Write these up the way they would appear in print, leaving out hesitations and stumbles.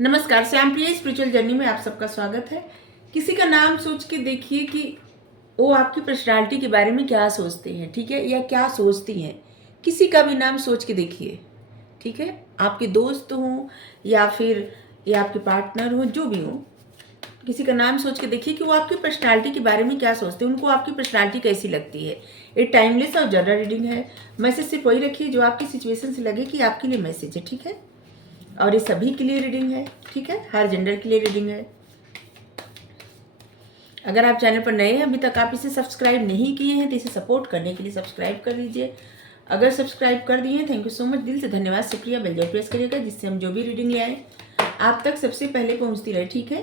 नमस्कार, श्याम प्रिय spiritual journey में आप सबका स्वागत है। किसी का नाम सोच के देखिए कि वो आपकी पर्सनालिटी के बारे में क्या सोचते हैं, ठीक है, या क्या सोचती हैं। किसी का भी नाम सोच के देखिए, ठीक है। आपके दोस्त हों या फिर या आपके पार्टनर हो, जो भी हो, किसी का नाम सोच के देखिए कि वो आपकी पर्सनालिटी के बारे में क्या सोचते हैं, उनको आपकी पर्सनालिटी कैसी लगती है। ये टाइमलेस और जनरल रीडिंग है। मैसेज सिर्फ वही रखिए जो आपकी सिचुएशन से लगे कि आपके लिए मैसेज है, ठीक है। और ये सभी के लिए रीडिंग है, ठीक है, हर जेंडर के लिए रीडिंग है। अगर आप चैनल पर नए हैं, अभी तक आप इसे सब्सक्राइब नहीं किए हैं, तो इसे सपोर्ट करने के लिए सब्सक्राइब कर लीजिए। अगर सब्सक्राइब कर दिए हैं, थैंक यू सो मच, दिल से धन्यवाद, शुक्रिया। बेल जरूर प्रेस करिएगा जिससे हम जो भी रीडिंग ले आए आप तक सबसे पहले पहुंचती रहे, ठीक है।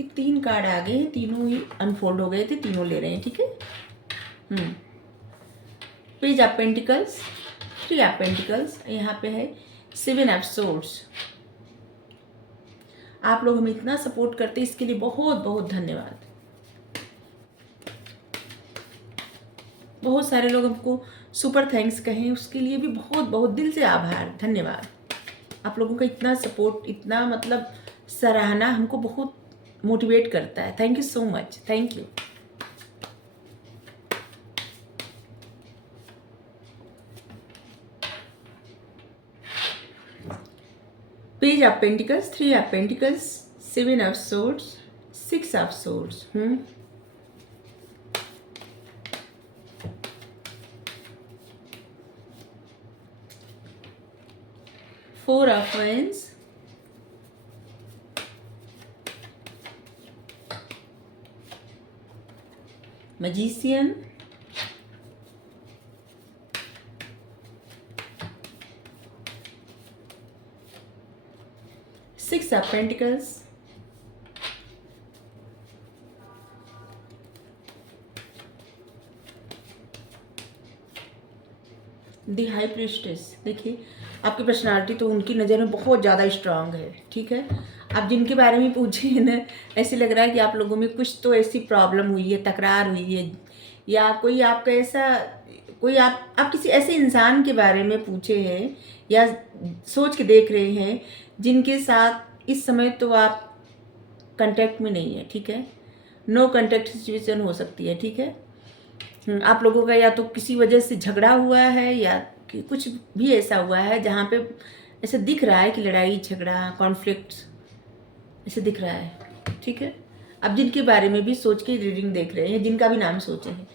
ये 3 कार्ड आ गए हैं, तीनों ही अनफोल्ड हो गए थे, तीनों ले रहे हैं, ठीक है। Page of pentacles, 3 of pentacles, यहाँ पे है 7 ऑफ सोर्ड्स। आप लोग हमें इतना सपोर्ट करते हैं, इसके लिए बहुत बहुत धन्यवाद। बहुत सारे लोग हमको सुपर थैंक्स कहें, उसके लिए भी बहुत बहुत दिल से आभार, धन्यवाद। आप लोगों का इतना सपोर्ट, इतना मतलब सराहना हमको बहुत मोटिवेट करता है। Thank you so much, thank you. Page of pentacles, 3 of pentacles, 7 of swords, 6 of swords, 4 of wands, magician, 6 of pentacles, the high priestess. देखिए, आपकी पर्सनालिटी तो उनकी नज़र में बहुत ज़्यादा स्ट्रांग है, ठीक है। आप जिनके बारे में पूछे हैं ना, ऐसे लग रहा है कि आप लोगों में कुछ तो ऐसी प्रॉब्लम हुई है, तकरार हुई है, या कोई आपका ऐसा कोई आप किसी ऐसे इंसान के बारे में पूछे हैं या सोच के देख रहे हैं जिनके साथ इस समय तो आप कांटेक्ट में नहीं है, ठीक है। नो कांटेक्ट सिचुएशन हो सकती है, ठीक है। आप लोगों का या तो किसी वजह से झगड़ा हुआ है या कि कुछ भी ऐसा हुआ है जहाँ पे ऐसा दिख रहा है कि लड़ाई झगड़ा कॉन्फ्लिक्ट ऐसे दिख रहा है, ठीक है। अब जिनके बारे में भी सोच के रीडिंग देख रहे हैं, जिनका भी नाम सोचे हैं,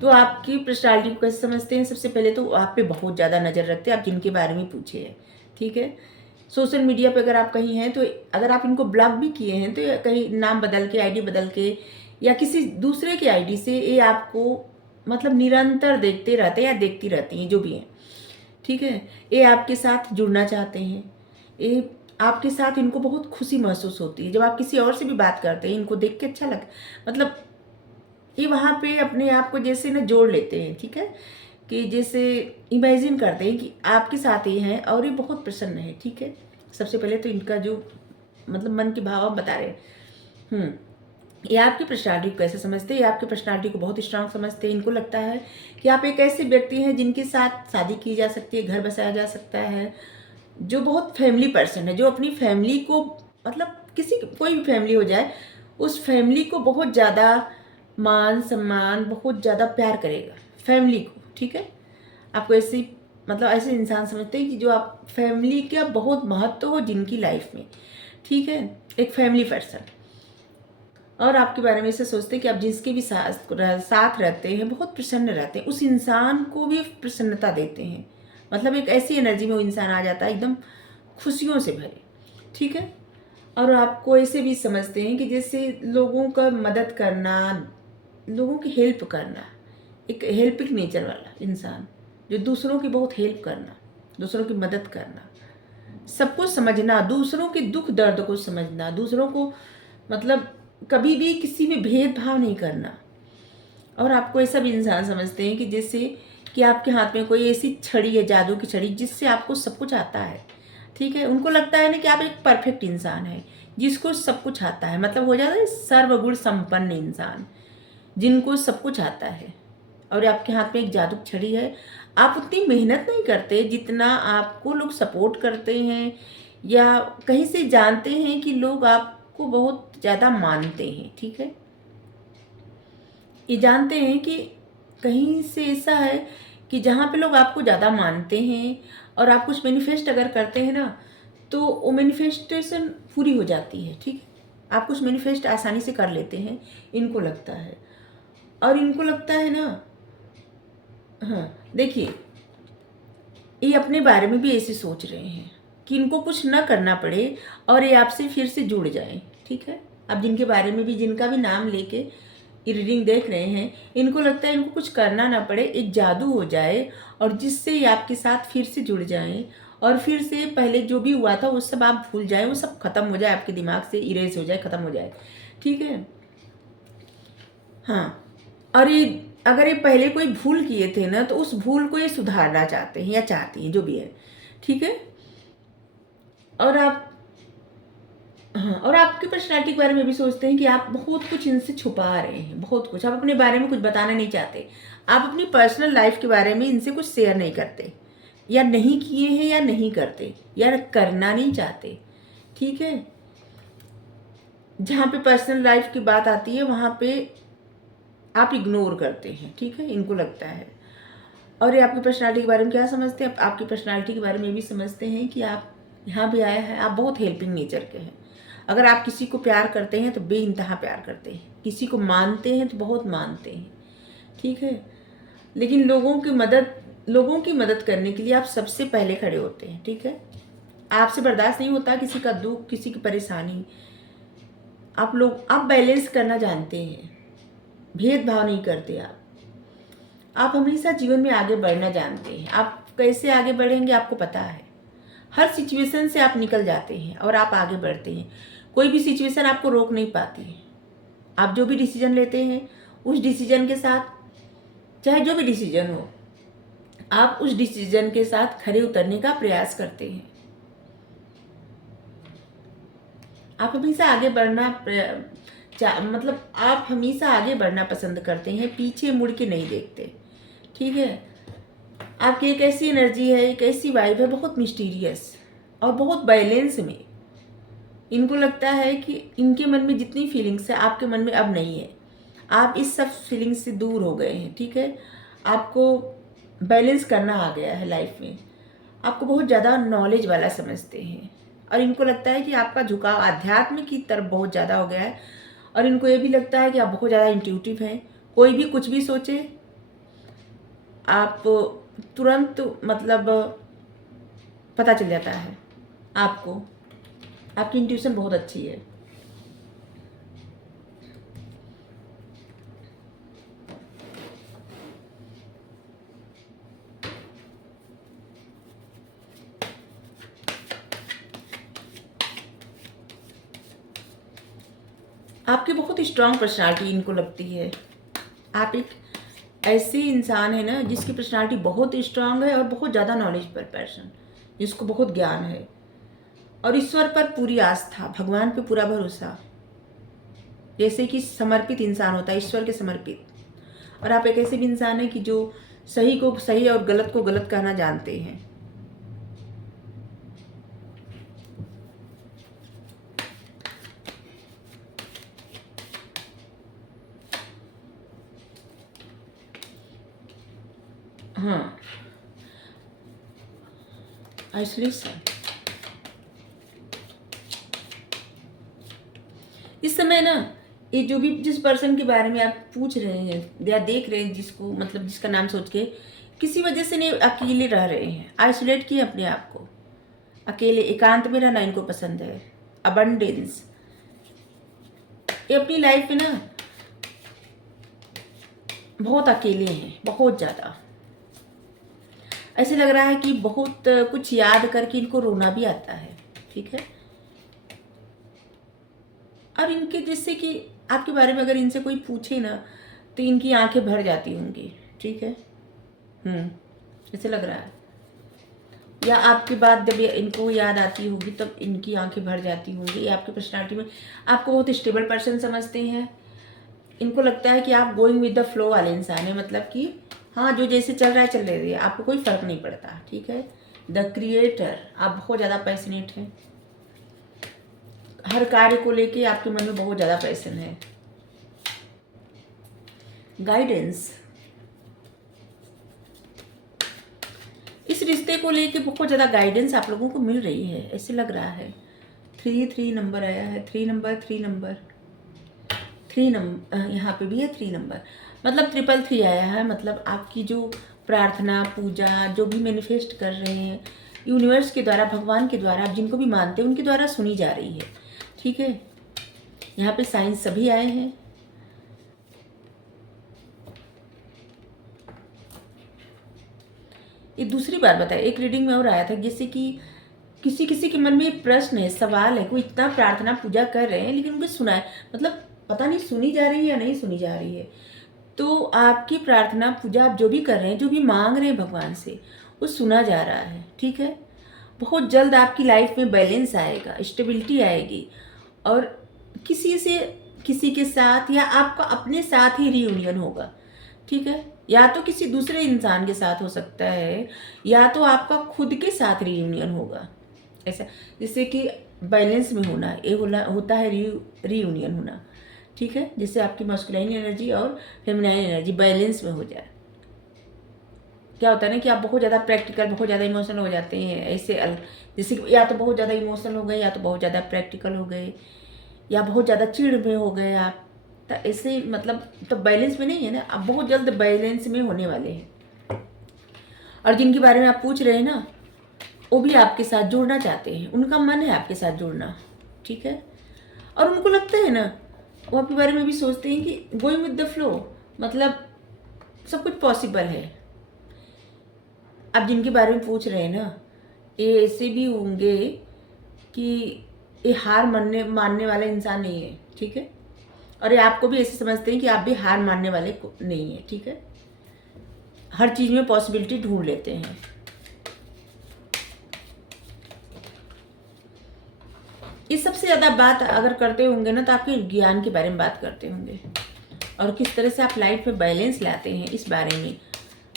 तो आपकी पर्सनालिटी को कैसे समझते हैं। सबसे पहले तो आप पे बहुत ज़्यादा नज़र रखते हैं, आप जिनके बारे में पूछे हैं, ठीक है। सोशल मीडिया पे अगर आप कहीं हैं, तो अगर आप इनको ब्लॉक भी किए हैं, तो कहीं नाम बदल के, आईडी बदल के, या किसी दूसरे के आईडी से ये आपको मतलब निरंतर देखते रहते हैं या देखती रहती हैं, जो भी हैं, ठीक है। ये आपके साथ जुड़ना चाहते हैं, ये आपके साथ इनको बहुत खुशी महसूस होती है जब आप किसी और से भी बात करते हैं, इनको देख के अच्छा लगता, मतलब ये वहाँ पे अपने आप को जैसे ना जोड़ लेते हैं, ठीक है। कि जैसे इमेजिन करते हैं कि आपके साथ ही हैं और ये बहुत प्रसन्न है, ठीक है। सबसे पहले तो इनका जो मतलब मन के भाव आप बता रहे हैं। ये आपकी पर्सनालिटी को कैसे समझते हैं, ये आपकी पर्सनालिटी को बहुत स्ट्रांग समझते हैं। इनको लगता है कि आप एक ऐसे व्यक्ति हैं जिनके साथ शादी की जा सकती है, घर बसाया जा सकता है, जो बहुत फैमिली पर्सन है, जो अपनी फैमिली को मतलब किसी कोई भी फैमिली हो जाए, उस फैमिली को बहुत ज़्यादा मान सम्मान, बहुत ज़्यादा प्यार करेगा फैमिली को, ठीक है। आपको ऐसे मतलब ऐसे इंसान समझते हैं कि जो आप फैमिली का बहुत महत्व हो जिनकी लाइफ में, ठीक है, एक फैमिली पर्सन। और आपके बारे में ऐसे सोचते हैं कि आप जिसके भी साथ रहते हैं बहुत प्रसन्न रहते हैं, उस इंसान को भी प्रसन्नता देते हैं। मतलब एक ऐसी एनर्जी में वो इंसान आ जाता है एकदम खुशियों से भरे, ठीक है। और आपको ऐसे भी समझते हैं कि जैसे लोगों का मदद करना, लोगों की हेल्प करना, एक हेल्पिंग नेचर वाला इंसान, जो दूसरों की बहुत हेल्प करना, दूसरों की मदद करना, सबको समझना, दूसरों के दुख दर्द को समझना, दूसरों को मतलब कभी भी किसी में भेदभाव नहीं करना। और आपको ऐसा भी इंसान समझते हैं कि जैसे कि आपके हाथ में कोई ऐसी छड़ी है, जादू की छड़ी, जिससे आपको सब कुछ आता है, ठीक है। उनको लगता है ना कि आप एक परफेक्ट इंसान है जिसको सब कुछ आता है, मतलब हो जाता है सर्वगुण संपन्न इंसान जिनको सब कुछ आता है। और आपके हाथ में एक जादू की छड़ी है। आप उतनी मेहनत नहीं करते जितना आपको लोग सपोर्ट करते हैं या कहीं से जानते हैं कि लोग आपको बहुत ज़्यादा मानते हैं, ठीक है। ये जानते हैं कि कहीं से ऐसा है कि जहाँ पे लोग आपको ज़्यादा मानते हैं और आप कुछ मैनिफेस्ट अगर करते हैं ना, तो वो मैनिफेस्टेशन पूरी हो जाती है, ठीक है। आप कुछ मैनिफेस्ट आसानी से कर लेते हैं, इनको लगता है। और इनको लगता है ना, हाँ देखिए, ये अपने बारे में भी ऐसे सोच रहे हैं कि इनको कुछ ना करना पड़े और ये आपसे फिर से जुड़ जाएं, ठीक है। अब जिनके बारे में भी, जिनका भी नाम लेके ये रीडिंग देख रहे हैं, इनको लगता है इनको कुछ करना ना पड़े, एक जादू हो जाए और जिससे ये आपके साथ फिर से जुड़ जाएं और फिर से पहले जो भी हुआ था वो सब आप भूल जाएं, वो सब खत्म हो जाए, आपके दिमाग से इरेज हो जाए, खत्म हो जाए, ठीक है। हाँ, और ये अगर ये पहले कोई भूल किए थे ना, तो उस भूल को ये सुधारना चाहते हैं या चाहती हैं, जो भी है, ठीक है। और आप, हाँ, और आपकी पर्सनैलिटी के बारे में भी सोचते हैं कि आप बहुत कुछ इनसे छुपा रहे हैं, बहुत कुछ। आप अपने बारे में कुछ बताना नहीं चाहते, आप अपनी पर्सनल लाइफ के बारे में इनसे कुछ शेयर नहीं करते, या नहीं किए हैं, या नहीं करते, या करना नहीं चाहते, ठीक है। जहाँ पे पर्सनल लाइफ की बात आती है वहाँ पे आप इग्नोर करते हैं, ठीक है, इनको लगता है। और ये आपकी पर्सनालिटी के बारे में क्या समझते हैं, आपकी पर्सनालिटी के बारे में भी समझते हैं कि आप यहाँ भी आया है, आप बहुत हेल्पिंग नेचर के हैं। अगर आप किसी को प्यार करते हैं तो बेइंतहा प्यार करते हैं, किसी को मानते हैं तो बहुत मानते हैं, ठीक है। लेकिन लोगों की मदद करने के लिए आप सबसे पहले खड़े होते हैं, ठीक है। आपसे बर्दाश्त नहीं होता किसी का दुख, किसी की परेशानी। आप बैलेंस करना जानते हैं, भेदभाव नहीं करते आप हमेशा जीवन में आगे बढ़ना जानते हैं। आप कैसे आगे बढ़ेंगे आपको पता है। हर सिचुएशन से आप निकल जाते हैं और आप आगे बढ़ते हैं। कोई भी सिचुएशन आपको रोक नहीं पाती है। आप जो भी डिसीजन लेते हैं, उस डिसीजन के साथ, चाहे जो भी डिसीजन हो, आप उस डिसीजन के साथ खड़े उतरने का प्रयास करते हैं। आप हमेशा आगे बढ़ना मतलब आप हमेशा आगे बढ़ना पसंद करते हैं, पीछे मुड़ के नहीं देखते, ठीक है। आपकी एक ऐसी एनर्जी है, एक ऐसी वाइब है, बहुत मिस्टीरियस और बहुत बैलेंस में। इनको लगता है कि इनके मन में जितनी फीलिंग्स है आपके मन में अब नहीं है। आप इस सब फीलिंग्स से दूर हो गए हैं, ठीक है। आपको बैलेंस करना आ गया है लाइफ में। आपको बहुत ज़्यादा नॉलेज वाला समझते हैं और इनको लगता है कि आपका झुकाव आध्यात्म की तरफ बहुत ज़्यादा हो गया है। और इनको ये भी लगता है कि आप बहुत ज़्यादा इंट्यूटिव हैं। कोई भी कुछ भी सोचे, आप तुरंत मतलब पता चल जाता है आपको। आपकी इंट्यूशन बहुत अच्छी है। आपकी बहुत स्ट्रांग पर्सनालिटी इनको लगती है। आप एक ऐसे इंसान है ना जिसकी पर्सनालिटी बहुत स्ट्रांग है और बहुत ज़्यादा नॉलेजेबल पर्सन, जिसको बहुत ज्ञान है और ईश्वर पर पूरी आस्था, भगवान पे पूरा भरोसा। जैसे कि समर्पित इंसान होता है, ईश्वर के समर्पित। और आप एक ऐसे भी इंसान है कि जो सही को सही और गलत को गलत कहना जानते हैं। हाँ, आइसोलेशन। इस समय ना, ये जो भी जिस पर्सन के बारे में आप पूछ रहे हैं या देख रहे हैं, जिसको मतलब जिसका नाम सोच के, किसी वजह से नहीं, अकेले रह रहे हैं, आइसोलेट किए अपने आप को, अकेले एकांत में रहना इनको पसंद है। अबंडेंस, ये अपनी लाइफ में ना बहुत अकेले हैं, बहुत ज़्यादा। ऐसे लग रहा है कि बहुत कुछ याद करके इनको रोना भी आता है, ठीक है। और इनके जैसे कि आपके बारे में अगर इनसे कोई पूछे ना, तो इनकी आंखें भर जाती होंगी, ठीक है। ऐसे लग रहा है। या आपकी बात जब इनको याद आती होगी तब इनकी आंखें भर जाती होंगी। ये आपकी पर्सनालिटी में आपको बहुत स्टेबल पर्सन समझते हैं। इनको लगता है कि आप गोइंग विद द फ्लो वाले इंसान है, मतलब कि हाँ, जो जैसे चल रहा है चल रही है, आपको कोई फ़र्क नहीं पड़ता, ठीक है। द क्रिएटर, आप बहुत ज़्यादा पैशनेट हैं, हर कार्य को लेके आपके मन में बहुत ज़्यादा पैशन है। गाइडेंस, इस रिश्ते को लेके बहुत ज़्यादा गाइडेंस आप लोगों को मिल रही है, ऐसे लग रहा है। 3 नंबर आया है, 3 नंबर, यहाँ पे भी है 3 नंबर, मतलब 333 आया है। मतलब आपकी जो प्रार्थना, पूजा, जो भी मैनिफेस्ट कर रहे हैं यूनिवर्स के द्वारा, भगवान के द्वारा, आप जिनको भी मानते हैं उनके द्वारा सुनी जा रही है, ठीक है। यहाँ पे साइंस सभी आए हैं। ये दूसरी बार बताया, एक रीडिंग में और आया था जैसे कि किसी किसी के मन में एक प्रश्न है, सवाल है, कोई इतना प्रार्थना पूजा कर रहे हैं लेकिन उनको सुना है, मतलब पता नहीं सुनी जा रही है या नहीं सुनी जा रही है। तो आपकी प्रार्थना पूजा आप जो भी कर रहे हैं, जो भी मांग रहे हैं भगवान से, वो सुना जा रहा है, ठीक है। बहुत जल्द आपकी लाइफ में बैलेंस आएगा, स्टेबिलिटी आएगी, और किसी के साथ या आपका अपने साथ ही रियूनियन होगा, ठीक है। या तो किसी दूसरे इंसान के साथ हो सकता है, या तो आपका खुद के साथ रियूनियन होगा, ऐसा। जैसे कि बैलेंस में होना, ये होता है रियूनियन होना, ठीक है। जैसे आपकी मस्कुलाइन एनर्जी और फेमिनाइन एनर्जी बैलेंस में हो जाए। क्या होता है ना कि आप बहुत ज़्यादा प्रैक्टिकल, बहुत ज़्यादा इमोशनल हो जाते हैं, ऐसे जैसे या तो बहुत ज़्यादा इमोशनल हो गए, या तो बहुत ज़्यादा प्रैक्टिकल हो गए, या बहुत ज़्यादा चिड़ में हो गए आप, तो ऐसे मतलब तो बैलेंस में नहीं है ना। आप बहुत जल्द बैलेंस में होने वाले हैं। और जिनके बारे में आप पूछ रहे हैं ना, वो भी आपके साथ जुड़ना चाहते हैं, उनका मन है आपके साथ जुड़ना, ठीक है। और उनको लगता है ना, वो आपके बारे में भी सोचते हैं कि गोइंग विद द फ्लो, मतलब सब कुछ पॉसिबल है। आप जिनके बारे में पूछ रहे हैं ना, ये ऐसे भी होंगे कि ये हार मानने वाला इंसान नहीं है, ठीक है। और ये आपको भी ऐसे समझते हैं कि आप भी हार मानने वाले नहीं है, ठीक है। हर चीज़ में पॉसिबिलिटी ढूंढ लेते हैं। ये सबसे ज़्यादा बात अगर करते होंगे ना, तो आपके ज्ञान के बारे में बात करते होंगे, और किस तरह से आप लाइफ में बैलेंस लाते हैं इस बारे में,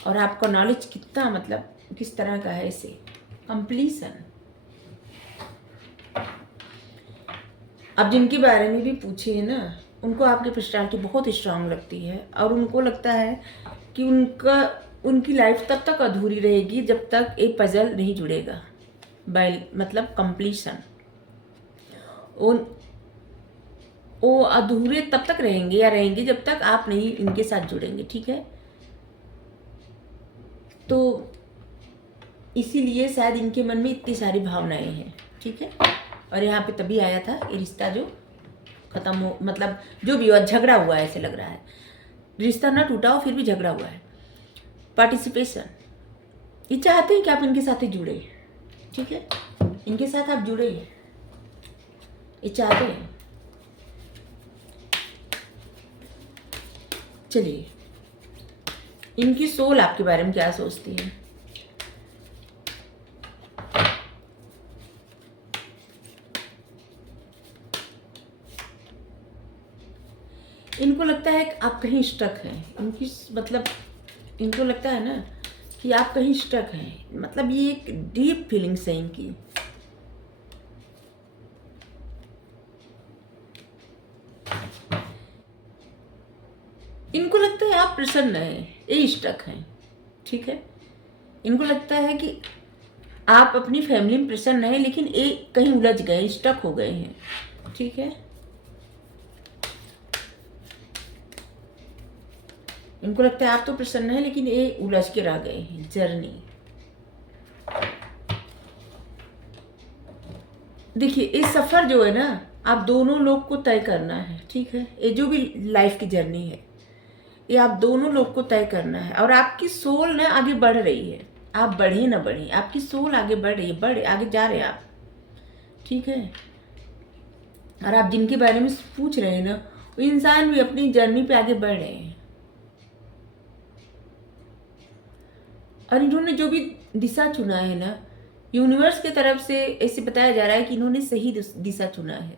और आपका नॉलेज कितना, मतलब किस तरह का है, इसे कंप्लीशन। अब जिनके बारे में भी पूछे है ना, उनको आपकी पर्सनालिटी बहुत स्ट्रांग लगती है, और उनको लगता है कि उनकी लाइफ तब तक अधूरी रहेगी जब तक एक पजल नहीं जुड़ेगा, मतलब कंप्लीशन। वो अधूरे तब तक रहेंगे या रहेंगे जब तक आप नहीं इनके साथ जुड़ेंगे, ठीक है। तो इसीलिए शायद इनके मन में इतनी सारी भावनाएं हैं, ठीक है। और यहाँ पे तभी आया था ये रिश्ता जो खत्म हो, मतलब जो भी हुआ, झगड़ा हुआ है, ऐसे लग रहा है। रिश्ता ना टूटा हो, फिर भी झगड़ा हुआ है। पार्टिसिपेशन, ये चाहते हैं कि आप इनके साथ ही जुड़े, ठीक है। इनके साथ आप जुड़े, ये चाहते हैं। चलिए, इनकी सोल आपके बारे में क्या सोचती है। इनको लगता है कि आप कहीं स्टक हैं, मतलब इनको लगता है ना कि आप कहीं स्टक हैं, मतलब ये एक डीप फीलिंग्स है इनकी। इनको लगता है आप प्रसन्न हैं, ये स्टक हैं, ठीक है। इनको लगता है कि आप अपनी फैमिली में प्रसन्न हैं, लेकिन ये कहीं उलझ गए, स्टक हो गए हैं, ठीक है। इनको लगता है आप तो प्रसन्न है, लेकिन ये उलझ के रह गए हैं जर्नी। देखिए, इस सफ़र जो है ना, आप दोनों लोग को तय करना है, ठीक है। ये जो भी लाइफ की जर्नी है, ये आप दोनों लोग को तय करना है। और आपकी सोल ना आगे बढ़ रही है, आप बढ़े ना बढ़े, आपकी सोल आगे बढ़ रही है, आगे जा रहे हैं आप, ठीक है। और आप जिनके बारे में पूछ रहे हैं ना, वो इंसान भी अपनी जर्नी पे आगे बढ़ रहे हैं। और इन्होंने जो भी दिशा चुना है ना, यूनिवर्स की तरफ से ऐसे बताया जा रहा है कि इन्होंने सही दिशा चुना है।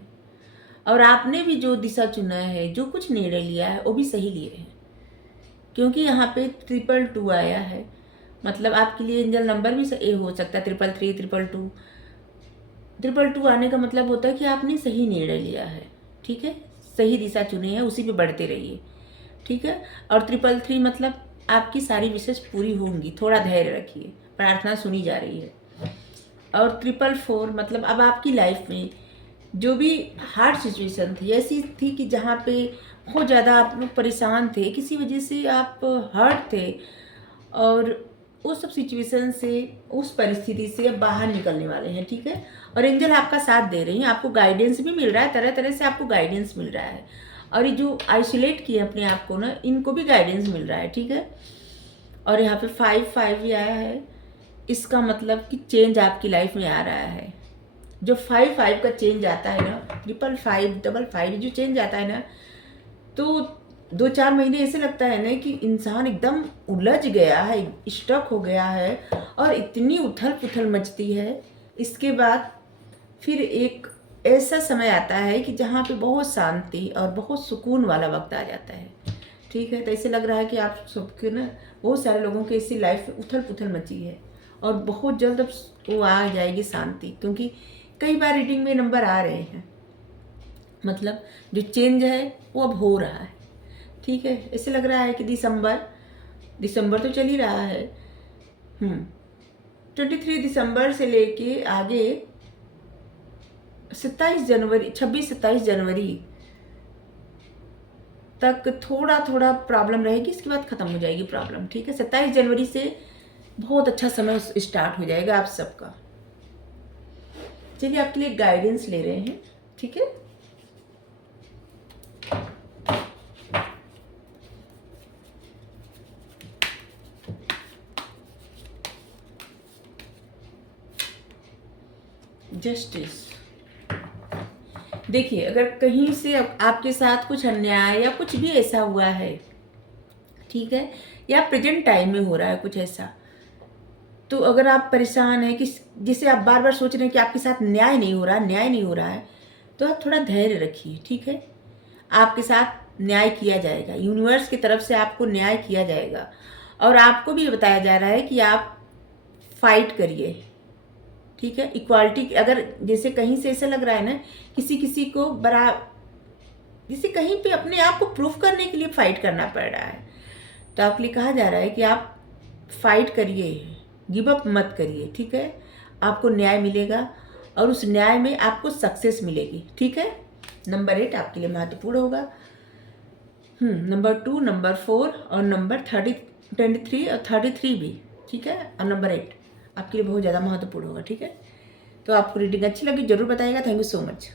और आपने भी जो दिशा चुना है, जो कुछ निर्णय लिया है, वो भी सही लिए हैं। क्योंकि यहाँ पे 222 आया है, मतलब आपके लिए एंजल नंबर भी ए हो सकता है, 333, 222, 222 आने का मतलब होता है कि आपने सही निर्णय लिया है, ठीक है, सही दिशा चुनी है, उसी पे बढ़ते रहिए, ठीक है। और 333 मतलब आपकी सारी विशेष पूरी होंगी, थोड़ा धैर्य रखिए, प्रार्थना सुनी जा रही है। और 444 मतलब अब आपकी लाइफ में जो भी हार्ड सिचुएशन थी, ऐसी थी कि जहाँ पे बहुत ज़्यादा आप लोग परेशान थे, किसी वजह से आप हर्ट थे, और उस सब सिचुएशन से, उस परिस्थिति से अब बाहर निकलने वाले हैं, ठीक है। और एंजल आपका साथ दे रही हैं, आपको गाइडेंस भी मिल रहा है, तरह तरह से आपको गाइडेंस मिल रहा है। और ये जो आइसोलेट किए अपने आप को ना, इनको भी गाइडेंस मिल रहा है, ठीक है। और यहाँ पे 5 भी आया है, इसका मतलब कि चेंज आपकी लाइफ में आ रहा है। जो 5 का चेंज आता है ना, 555 जो चेंज आता है ना, तो 2-4 महीने ऐसे लगता है ना कि इंसान एकदम उलझ गया है, स्टक हो गया है, और इतनी उथल पुथल मचती है। इसके बाद फिर एक ऐसा समय आता है कि जहाँ पे बहुत शांति और बहुत सुकून वाला वक्त आ जाता है, ठीक है। तो ऐसे लग रहा है कि आप सबके ना, बहुत सारे लोगों की ऐसी लाइफ में उथल पुथल मची है, और बहुत जल्द अब वो आ जाएगी शांति, क्योंकि कई बार रीडिंग में नंबर आ रहे हैं, मतलब जो चेंज है वो अब हो रहा है, ठीक है। ऐसे लग रहा है कि दिसंबर तो चल ही रहा है, 23 दिसंबर से लेके आगे 26-27 जनवरी तक थोड़ा थोड़ा प्रॉब्लम रहेगी, इसके बाद ख़त्म हो जाएगी प्रॉब्लम, ठीक है। 27 जनवरी से बहुत अच्छा समय स्टार्ट हो जाएगा आप सबका। चलिए आपके लिए गाइडेंस ले रहे हैं, ठीक है। जस्टिस, देखिए अगर कहीं से आपके साथ कुछ अन्याय या कुछ भी ऐसा हुआ है, ठीक है, या प्रेजेंट टाइम में हो रहा है कुछ ऐसा, तो अगर आप परेशान हैं कि जिसे आप बार बार सोच रहे हैं कि आपके साथ न्याय नहीं हो रहा है, तो आप थोड़ा धैर्य रखिए, ठीक है। आपके साथ न्याय किया जाएगा, यूनिवर्स की तरफ से आपको न्याय किया जाएगा। और आपको भी बताया जा रहा है कि आप फाइट करिए, ठीक है। इक्वालिटी, अगर जैसे कहीं से ऐसा लग रहा है ना, किसी को जैसे कहीं पे अपने आप को प्रूफ करने के लिए फाइट करना पड़ रहा है, तो आपके लिए कहा जा रहा है कि आप फाइट करिए, गिव अप मत करिए, ठीक है। आपको न्याय मिलेगा, और उस न्याय में आपको सक्सेस मिलेगी, ठीक है। नंबर 8 आपके लिए महत्वपूर्ण होगा। नंबर 2, नंबर 4 और नंबर 23 और 33 भी, ठीक है। और नंबर 8 आपके लिए बहुत ज़्यादा महत्वपूर्ण होगा, ठीक है। तो आपको रीडिंग अच्छी लगी जरूर बताइएगा। Thank you so much.